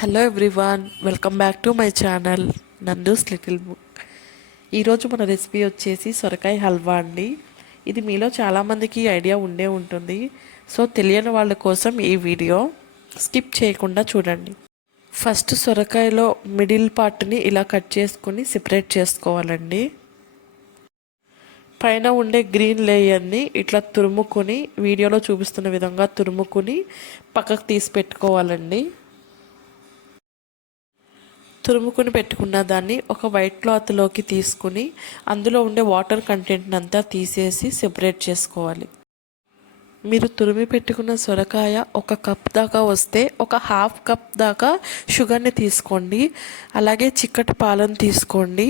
Hello everyone, welcome back to my channel Nandu's little book. ఈరోజు మన recipe వచ్చేసి సొరకాయ హల్వా అండి. ఇది మీలో చాలామందికి ఐడియా ఉండే ఉంటుంది. సో తెలియని వాళ్ళ కోసం ఈ వీడియో స్కిప్ చేయకుండా చూడండి. ఫస్ట్ సొరకాయలో మిడిల్ పార్ట్ని ఇలా కట్ చేసుకుని సెపరేట్ చేసుకోవాలండి. పైన ఉండే గ్రీన్ లేయర్ని ఇట్లా తురుముకొని వీడియోలో చూపిస్తున్న విధంగా తురుముకొని పక్కకు తీసి పెట్టుకోవాలండి. తురుముకొని పెట్టుకున్న దాన్ని ఒక వైట్ క్లాత్లోకి తీసుకుని అందులో ఉండే వాటర్ కంటెంట్ని అంతా తీసేసి సెపరేట్ చేసుకోవాలి. మీరు తురిమి పెట్టుకున్న సొరకాయ ఒక కప్ దాకా వస్తే ఒక హాఫ్ కప్ దాకా షుగర్ని తీసుకోండి. అలాగే చిక్కటి పాలను తీసుకోండి.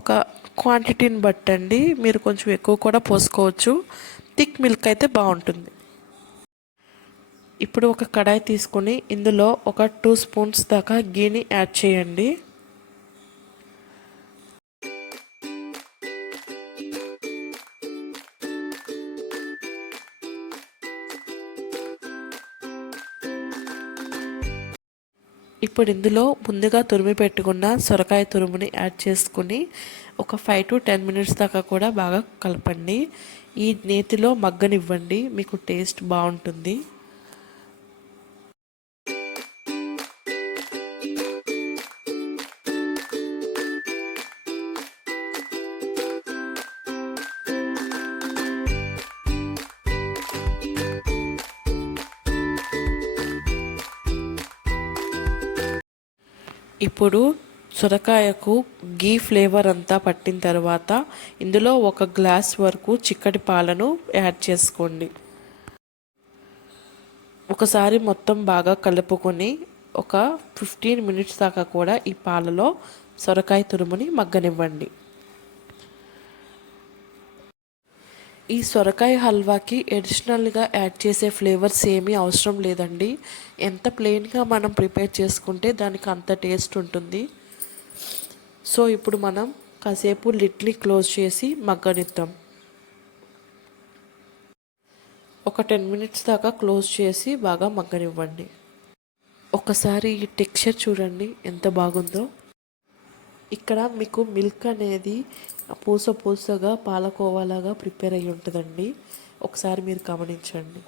ఒక క్వాంటిటీని బట్టండి, మీరు కొంచెం ఎక్కువ కూడా పోసుకోవచ్చు. థిక్ మిల్క్ అయితే బాగుంటుంది. ఇప్పుడు ఒక కడాయి తీసుకొని ఇందులో ఒక 2 స్పూన్స్ దాకా గీని యాడ్ చేయండి. ఇప్పుడు ఇందులో ముందుగా తురిమి పెట్టుకున్న సొరకాయ తురుముని యాడ్ చేసుకుని ఒక 5 to 10 మినిట్స్ దాకా కూడా బాగా కలపండి. ఈ నేతిలో మగ్గనివ్వండి, మీకు టేస్ట్ బాగుంటుంది. ఇప్పుడు సొరకాయకు గీ ఫ్లేవర్ అంతా పట్టిన తర్వాత ఇందులో 1 గ్లాస్ వరకు చిక్కటి పాలను యాడ్ చేసుకోండి. ఒకసారి మొత్తం బాగా కలుపుకొని ఒక 15 మినిట్స్ దాకా కూడా ఈ పాలలో సొరకాయ తురుముని మగ్గనివ్వండి. ఈ సొరకాయ హల్వాకి అడిషనల్గా యాడ్ చేసే ఫ్లేవర్స్ ఏమీ అవసరం లేదండి. ఎంత ప్లెయిన్గా మనం ప్రిపేర్ చేసుకుంటే దానికి అంత టేస్ట్ ఉంటుంది. సో ఇప్పుడు మనం కాసేపు లిడ్ని క్లోజ్ చేసి మగ్గనిద్దాం. ఒక 10 మినిట్స్ దాకా క్లోజ్ చేసి బాగా మగ్గనివ్వండి. ఒకసారి ఈ టెక్స్చర్ చూడండి ఎంత బాగుందో. ఇక్కడ మీకు మిల్క్ అనేది పూసగా పాలకోవాలాగా ప్రిపేర్ అయ్యి ఉంటుందండి. ఒకసారి మీరు గమనించండి.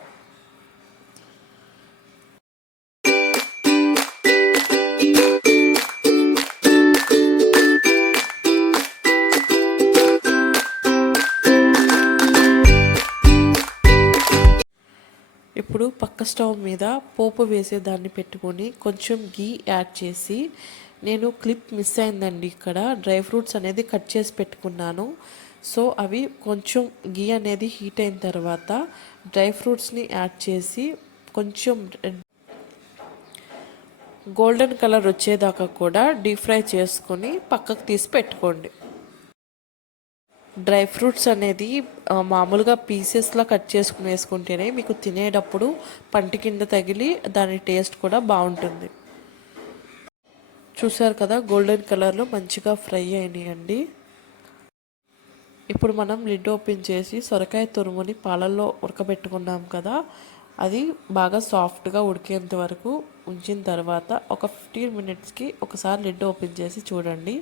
ఇప్పుడు పక్క స్టవ్ మీద పోపు వేసేదాన్ని పెట్టుకొని కొంచెం గీ యాడ్ చేసి, నేను క్లిప్ మిస్ అయిందండి, ఇక్కడ డ్రై ఫ్రూట్స్ అనేది కట్ చేసి పెట్టుకున్నాను. సో అవి కొంచెం గీ అనేది హీట్ అయిన తర్వాత డ్రై ఫ్రూట్స్ని యాడ్ చేసి కొంచెం గోల్డెన్ కలర్ వచ్చేదాకా కూడా డీప్ ఫ్రై చేసుకొని పక్కకు తీసి పెట్టుకోండి. డ్రై ఫ్రూట్స్ అనేది మామూలుగా పీసెస్లా కట్ చేసుకుని వేసుకుంటేనే మీకు తినేటప్పుడు పంటి కింద తగిలి దాని టేస్ట్ కూడా బాగుంటుంది. చూసారు కదా, గోల్డెన్ కలర్లో మంచిగా ఫ్రై అయినాయండి. ఇప్పుడు మనం లిడ్ ఓపెన్ చేసి సొరకాయ తురుముని పాలల్లో ఉడకబెట్టుకున్నాం కదా, అది బాగా సాఫ్ట్గా ఉడికేంత వరకు ఉంచిన తర్వాత ఒక 15 మినిట్స్కి ఒకసారి లిడ్ ఓపెన్ చేసి చూడండి.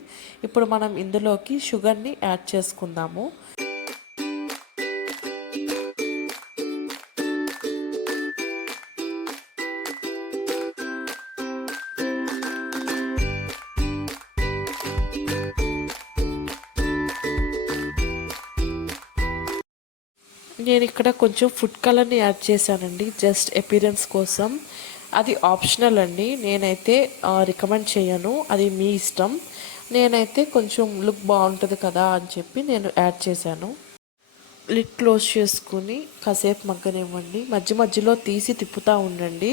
ఇప్పుడు మనం ఇందులోకి షుగర్ని యాడ్ చేసుకుందాము. నేను ఇక్కడ కొంచెం ఫుడ్ కలర్ని యాడ్ చేశానండి, జస్ట్ అపీరెన్స్ కోసం. అది ఆప్షనల్ అండి, నేనైతే రికమెండ్ చేయను, అది మీ ఇష్టం. నేనైతే కొంచెం లుక్ బాగుంటుంది కదా అని చెప్పి నేను యాడ్ చేశాను. లిడ్ క్లోజ్ చేసుకుని కాసేపు మగ్గనివ్వండి. మధ్యలో తీసి తిప్పుతూ ఉండండి,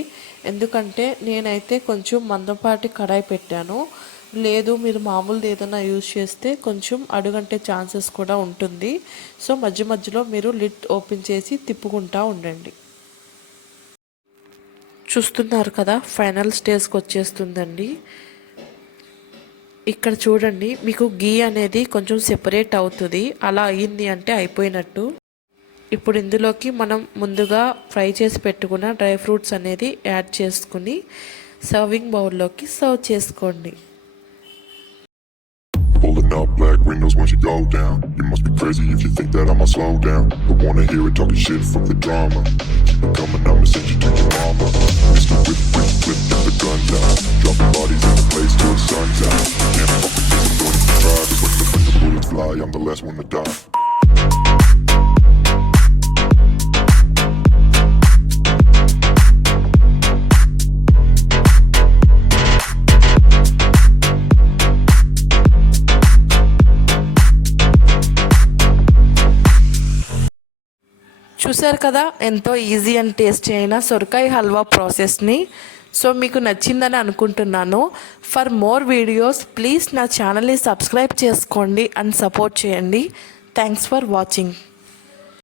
ఎందుకంటే నేనైతే కొంచెం మందపాటి కడాయి పెట్టాను. లేదు మీరు మామూలుది ఏదైనా యూజ్ చేస్తే కొంచెం అడుగంటే ఛాన్సెస్ కూడా ఉంటుంది. సో మధ్యలో మీరు లిడ్ ఓపెన్ చేసి తిప్పుకుంటూ ఉండండి. చూస్తున్నారు కదా, ఫైనల్ స్టేజ్కి వచ్చేస్తుందండి. ఇక్కడ చూడండి, మీకు గీ అనేది కొంచెం సెపరేట్ అవుతుంది. అలా అయ్యింది అంటే అయిపోయినట్టు. ఇప్పుడు ఇందులోకి మనం ముందుగా ఫ్రై చేసి పెట్టుకున్న డ్రై ఫ్రూట్స్ అనేది యాడ్ చేసుకుని సర్వింగ్ బౌల్లోకి సర్వ్ చేసుకోండి. Pulling up black windows when she go down. You must be crazy if you think that I'ma slow down. But wanna hear it talking shit from the drama. Keep it coming, I'ma send you to your mama. Mr. Whip, whip, whip, get the guns out. Dropping bodies in the place till the sun's out. Can't fuck with this, I'm going to try. Cause when the bullets fly, I'm the last one to die. చూసారు కదా, ఎంతో easy and tasty అయిన సొరకాయ హల్వా ప్రాసెస్ని. So మీకు నచ్చిందని అనుకుంటున్నాను. For more videos please నా ఛానల్ని సబ్స్క్రైబ్ చేసుకోండి అండ్ సపోర్ట్ చేయండి. Thanks for watching.